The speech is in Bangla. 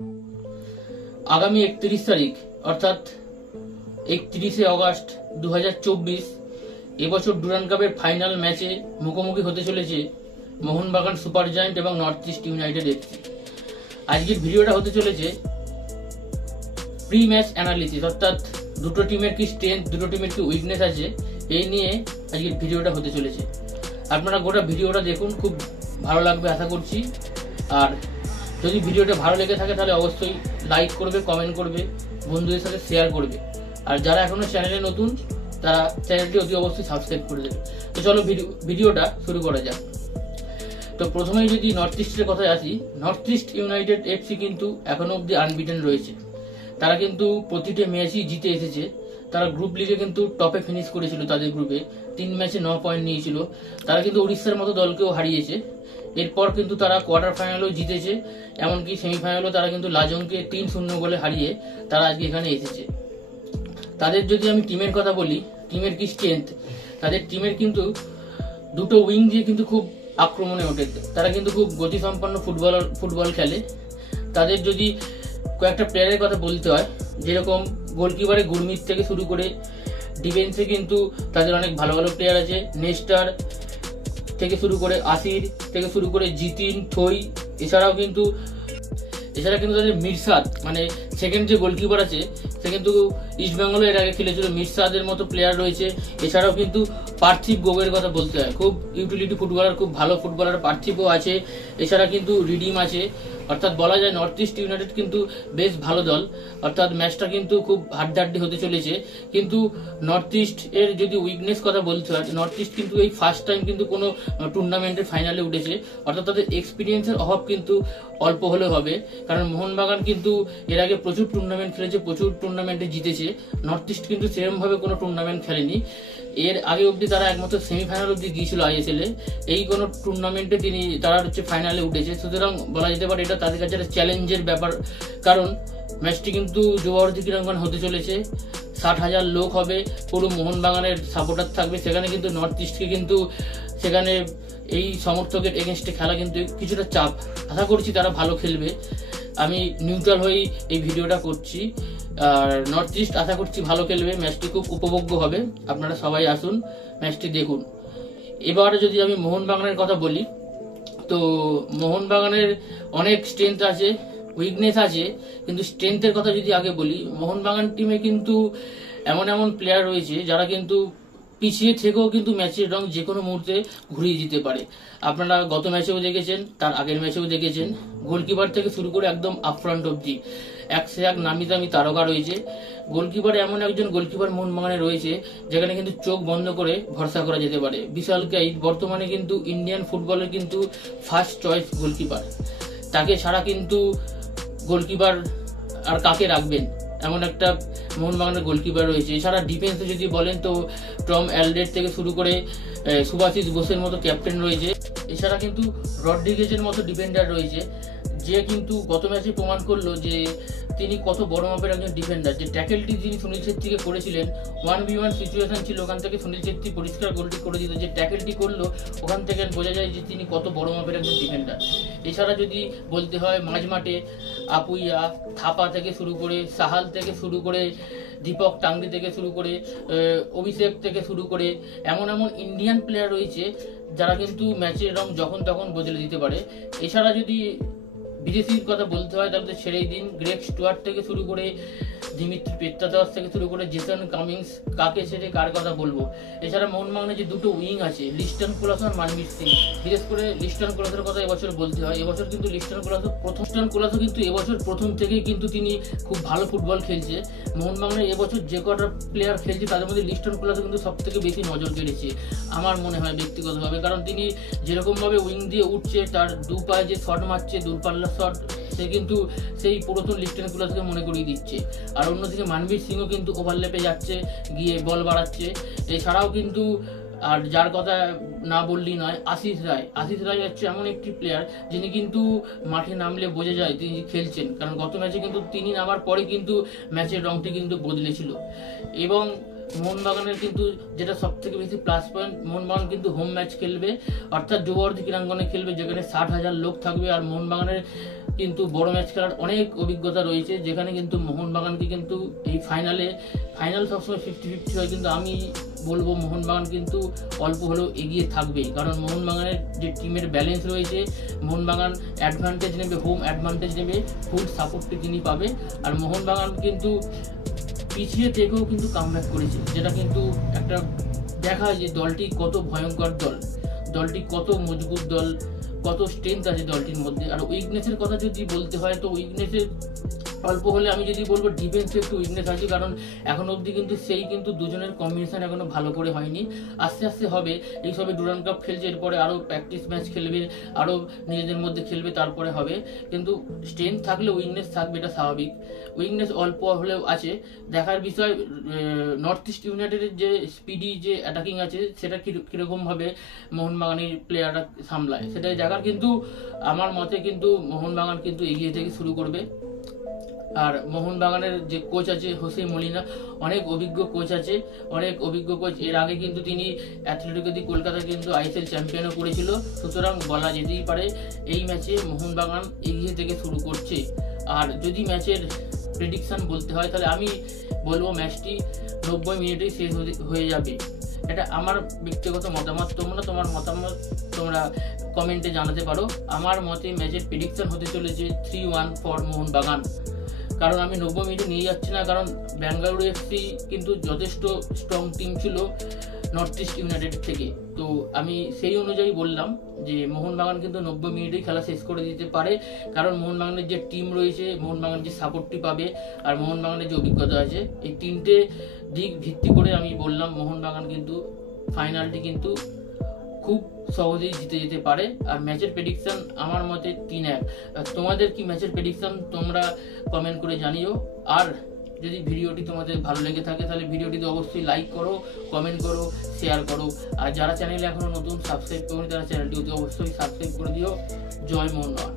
আগামী 31 তারিখ অর্থাৎ 31শে অগস্ট 2024 এবছর ডুরান্ড কাপের ফাইনাল ম্যাচে মুখোমুখি হতে চলেছে মোহনবাগান সুপার জায়ান্ট এবং নর্থ ইস্ট ইউনাইটেড এফসি। আজকের ভিডিওটা হতে চলেছে প্রি ম্যাচ অ্যানালিসিস, অর্থাৎ দুটো টিমের কি স্ট্রেংথ, দুটো টিমের কি উইকনেস আছে, এই নিয়ে আজকের ভিডিওটা হতে চলেছে। আপনারা গোটা ভিডিওটা দেখুন, খুব ভালো লাগবে আশা করছি। আর যদি ভিডিওটা ভালো লেগে থাকে তাহলে অবশ্যই লাইক করবে, কমেন্ট করবে, বন্ধুদের সাথে শেয়ার করবে। আর যারা এখনো চ্যানেলে নতুন তারা চ্যানেলটি অতি অবশ্যই সাবস্ক্রাইব করে দেবে। তো চলো ভিডিওটা শুরু করা যাক। তো প্রথমেই যদি নর্থ ইস্টের কথায় আসি, নর্থ ইস্ট ইউনাইটেড এফসি কিন্তু এখনো অব্দি আনবিটেন রয়েছে। তারা কিন্তু প্রতিটি ম্যাচই জিতে এসেছে। তারা গ্রুপ লিগে কিন্তু টপে ফিনিশ করেছিল, তাদের গ্রুপে 3 ম্যাচে 9 পয়েন্ট নিয়েছিল। তারা কিন্তু উড়িষ্যার মতো দলকেও হারিয়েছে। এরপর কিন্তু তারা কোয়ার্টার ফাইনালও জিতেছে, এমনকি সেমিফাইনালও তারা কিন্তু লাজংকে 3-0 গোলে হারিয়ে তারা আজকে এখানে এসেছে। তাদের যদি আমি টিমের কথা বলি, টিমের কি স্ট্রেংথ, তাদের টিমের কিন্তু দুটো উইং দিয়ে কিন্তু খুব আক্রমণে ওঠে। তারা কিন্তু খুব গতিসম্পন্ন ফুটবল খেলে। তাদের যদি কয়েকটা প্লেয়ারের কথা বলতে হয়, যেরকম গোলকিপারে গুরমিত থেকে শুরু করে ডিফেন্সে কিন্তু তাদের অনেক ভালো ভালো প্লেয়ার আছে। নেস্টার থেকে শুরু করে আসির থেকে শুরু করে জিতিন, থই, এছাড়া কিন্তু তাদের মিরসাদ, মানে সেকেন্ড যে গোলকিপার আছে সে কিন্তু ইস্ট বেঙ্গলে এর আগে খেলেছিল। মিরসাদের মতো প্লেয়ার রয়েছে। এছাড়াও কিন্তু পার্থিব গোগের কথা বলতে হয়, খুব ইউটিলিটি ফুটবলার, খুব ভালো ফুটবলার পার্থিবও আছে। এছাড়া কিন্তু রিডিম আছে। অর্থাৎ বলা যায় নর্থ ইস্ট ইউনাইটেড কিন্তু বেশ ভালো দল। অর্থাৎ ম্যাচটা কিন্তু খুব হাড্ডাহাড্ডি হতে চলেছে। কিন্তু নর্থ ইস্ট এর যদি উইকনেস কথা বলতে হয়, নর্থ ইস্ট কিন্তু এই ফার্স্ট টাইম কিন্তু কোনো টুর্নামেন্টের ফাইনালে উঠেছে। অর্থাৎ তাদের এক্সপিরিয়েন্সের অভাব কিন্তু অল্প হলেও হবে, কারণ মোহনবাগান কিন্তু এর আগে প্রচুর টুর্নামেন্ট খেলেছে, প্রচুর টুর্নামেন্টে জিতেছে। নর্থ ইস্ট কিন্তু সেরকম ভাবে কোনো টুর্নামেন্ট খেলেনি। এর আগে অব্দি তারা একমাত্র সেমিফাইনাল অব্দি গিয়েছিল আইএসএল এ। এই কোনো টুর্নামেন্টে তারা ফাইনালে উঠেছে। সুতরাং বলা যেতে পারে এটা তাদের কাছে একটা চ্যালেঞ্জের ব্যাপার, কারণ ম্যাচটি কিন্তু যুবভারতী ক্রীড়াঙ্গনে হতে চলেছে। 60,000 লোক হবে, পুরো মোহনবাগানের সাপোর্টার থাকবে সেখানে। কিন্তু নর্থ ইস্টকে কিন্তু সেখানে এই সমর্থকের এগেনস্টে খেলা কিন্তু কিছুটা চাপ। আশা করছি তারা ভালো খেলবে। আমি নিউট্রাল হয়েই এই ভিডিওটা করছি। আর নর্থ ইস্ট আশা করছি ভালো খেলবে, ম্যাচটি খুব উপভোগ্য হবে। আপনারা সবাই আসুন, ম্যাচটি দেখুন। এবার যদি আমি মোহনবাগানের কথা বলি, তো মোহনবাগানের অনেক স্ট্রেংথ আছে, উইকনেস আছে। কিন্তু স্ট্রেংথের কথা যদি আগে বলি, মোহনবাগান টিমে কিন্তু এমন এমন প্লেয়ার রয়েছে যারা কিন্তু পিছিয়ে থেকেও কিন্তু ম্যাচের রং যে কোনো মুহূর্তে ঘুরিয়ে দিতে পারে। আপনারা গত ম্যাচেও দেখেছেন, তার আগের ম্যাচেও দেখেছেন। গোলকিপার থেকে শুরু করে একদম আপফ্রন্ট অব্দি একশো এক নামি দামি তারকা রয়েছে। গোলকিপার এমন একজন গোলকিপার মোহনবাগানে রয়েছে যেখানে কিন্তু চোখ বন্ধ করে ভরসা করা যেতে পারে। বিশাল কাইত বর্তমানে কিন্তু ইন্ডিয়ান ফুটবলের কিন্তু ফার্স্ট চয়েস গোলকিপার। তাকে ছাড়া কিন্তু গোলকিপার আর কাকে রাখবেন, এমন একটা মোহনবাগানের গোলকিপার রয়েছে। এছাড়া ডিফেন্সে যদি বলেন তো টম অ্যালডেট থেকে শুরু করে সুভাশিস বোসের মতো ক্যাপ্টেন রয়েছে। এছাড়া কিন্তু রড্রিগেজের মতো ডিফেন্ডার রয়েছে, যে কিন্তু গত ম্যাচে প্রমাণ করলো যে তিনি কত বড় মাপের একজন ডিফেন্ডার। যে ট্যাকেলটি যিনি সুনীল ছেত্রীকে করেছিলেন, 1v1 সিচুয়েশন ছিল, ওখান থেকে সুনীল ছেত্রী পরিষ্কার গোলটি করে দিত। যে ট্যাকেলটি করলো ওখান থেকে বোঝা যায় যে তিনি কত বড় মাপের একজন ডিফেন্ডার। এছাড়া যদি বলতে হয় মাঝমাঠে আপুইয়া, থাপা থেকে শুরু করে সাহাল থেকে শুরু করে দীপক টাংরি থেকে শুরু করে অভিষেক থেকে শুরু করে এমন এমন ইন্ডিয়ান প্লেয়ার রয়েছে যারা কিন্তু ম্যাচের রং যখন তখন বদলে দিতে পারে। এছাড়া যদি বিদেশির কথা বলতে হয় তাহলে ছেড়েই দিন। গ্রেগ স্টুয়ার্ট থেকে শুরু করে দিমিত্রি পেত্রাদাস থেকে শুরু করে জেসন কামিংস, কাকে ছেড়ে কার কথা বলবো। এছাড়া মোহনবাগানে যে দুটো উইং আছে, লিস্টন কোলাসন, মানবীর সিং, বিশেষ করে লিস্টন কোলাসের কথা এবছর বলতে হয়। এবছর কিন্তু লিস্টন কোলাসো কিন্তু এবছর প্রথম থেকেই কিন্তু তিনি খুব ভালো ফুটবল খেলছে। মোহনবাগানে এবছর যে কটা প্লেয়ার খেলছে তাদের মধ্যে লিস্টন কোলাসো কিন্তু সব থেকে বেশি নজর কেড়েছে আমার মনে হয় ব্যক্তিগতভাবে। কারণ তিনি যেরকমভাবে উইং দিয়ে উঠছে, তার দু পায়ে যে শট মারছে, দূরপাল্লার শট, সে কিন্তু সেই পুরাতন লিস্টন কোলাসোকে মনে করিয়ে দিচ্ছে। আর অন্যদিকে মানবীর সিংও কিন্তু ওভারল্যাপে যাচ্ছে, গিয়ে বল বাড়াচ্ছে। এছাড়াও কিন্তু আর যার কথা না বললেই নয়, আশিস রায় হচ্ছে এমন একটি প্লেয়ার যিনি কিন্তু মাঠে নামলে বোঝা যায় তিনি খেলছেন। কারণ গত ম্যাচে কিন্তু তিনি নামার পরে কিন্তু ম্যাচের রংটি কিন্তু বদলেছিল। এবং মোহনবাগানের কিন্তু যেটা সব থেকে বেশি প্লাস পয়েন্ট, মোহনবাগান কিন্তু হোম ম্যাচ খেলবে, অর্থাৎ যুবভারতী ক্রীড়াঙ্গনে খেলবে, যেখানে 60,000 লোক থাকবে। আর মোহনবাগানের কিন্তু বড় ম্যাচ খেলার অনেক অভিজ্ঞতা রয়েছে, যেখানে কিন্তু মোহনবাগানকে কিন্তু এই ফাইনাল সবসময় 50-50 হয়, কিন্তু আমি বলবো মোহনবাগান কিন্তু অল্প হলেও এগিয়ে থাকবে, কারণ মোহনবাগানের যে টিমের ব্যালেন্স রয়েছে, মোহনবাগান অ্যাডভান্টেজ নেবে, হোম অ্যাডভান্টেজ নেবে, ফুল সাপোর্টটি তিনি পাবে। আর মোহনবাগান কিন্তু পিছিয়ে থেকেও কিন্তু কামব্যাক করেছে, যেটা কিন্তু একটা দেখা যে দলটি কত ভয়ঙ্কর দলটি কত মজবুত দল, কত স্ট্রেংথ আছে দলটির মধ্যে। আর উইকনেসের কথা যদি বলতে হয়, তো উইকনেসের অল্প হলে আমি যদি বলবো ডিফেন্সে একটু উইকনেস আছে, কারণ এখন অবধি কিন্তু দুজনের কম্বিনেশন এখনো ভালো করে হয়নি, আস্তে আস্তে হবে। এই সবে ডুরান্ড কাপ খেলছে, এরপরে আরও প্র্যাকটিস ম্যাচ খেলবে, আরও নিজেদের মধ্যে খেলবে, তারপরে হবে। কিন্তু স্ট্রেংথ থাকলে উইকনেস থাকবে, এটা স্বাভাবিক। উইকনেস অল্প হলেও আছে। দেখার বিষয় নর্থ ইস্ট ইউনাইটেডের যে স্পিডি যে অ্যাটাকিং আছে, সেটা কীরকমভাবে মোহনবাগানের প্লেয়াররা সামলায়, সেটাই দেখার। কিন্তু আমার মতে কিন্তু মোহনবাগান কিন্তু এগিয়ে থেকে শুরু করবে। আর মোহনবাগানের যে কোচ আছে হোসে মলিনা, অনেক অভিজ্ঞ কোচ আছে, এর আগে কিন্তু তিনি অ্যাথলেটিকো দি কলকাতা কিন্তু আইএসএল চ্যাম্পিয়নও করেছিল। সুতরাং বলা যেতেই পারে এই ম্যাচে মোহনবাগান এগিয়ে থেকে শুরু করছে। আর যদি ম্যাচের প্রেডিকশন বলতে হয়, তাহলে আমি বলবো ম্যাচটি 90 মিনিটেই শেষ হয়ে যাবে। এটা আমার ব্যক্তিগত মতামত, তোমার মতামত তোমরা কমেন্টে জানাতে পারো। আমার মতে ম্যাচের প্রেডিকশন হতে চলেছে 3-1 ফর মোহনবাগান। কারণ আমি 90 মিনিটে নিয়ে যাচ্ছি না, কারণ বেঙ্গালুরু এফসি কিন্তু যথেষ্ট স্ট্রং টিম ছিল নর্থ ইস্ট ইউনাইটেড থেকে। তো আমি সেই অনুযায়ী বললাম যে মোহনবাগান কিন্তু 90 মিনিটেই খেলা শেষ করে দিতে পারে, কারণ মোহনবাগানের যে টিম রয়েছে, মোহনবাগান যে সাপোর্টটি পাবে, আর মোহনবাগানের যে অভিজ্ঞতা আছে, এই তিনটে দিক ভিত্তি করে আমি বললাম মোহনবাগান কিন্তু ফাইনালটি কিন্তু খুব সহজেই জিতে যেতে পারে। আর ম্যাচের প্রেডিকশন আমার মতে 3-1। তোমাদের কি ম্যাচের প্রেডিকশন তোমরা কমেন্ট করে জানিও। আর যদি ভিডিওটি তোমাদের ভালো লেগে থাকে, তাহলে ভিডিওটিতে অবশ্যই লাইক করো, কমেন্ট করো, শেয়ার করো। আর যারা চ্যানেলে এখনো নতুন সাবস্ক্রাইব করোনি, তারা চ্যানেলটি অবশ্যই সাবস্ক্রাইব করে দিও। জয় মোহনবাগান।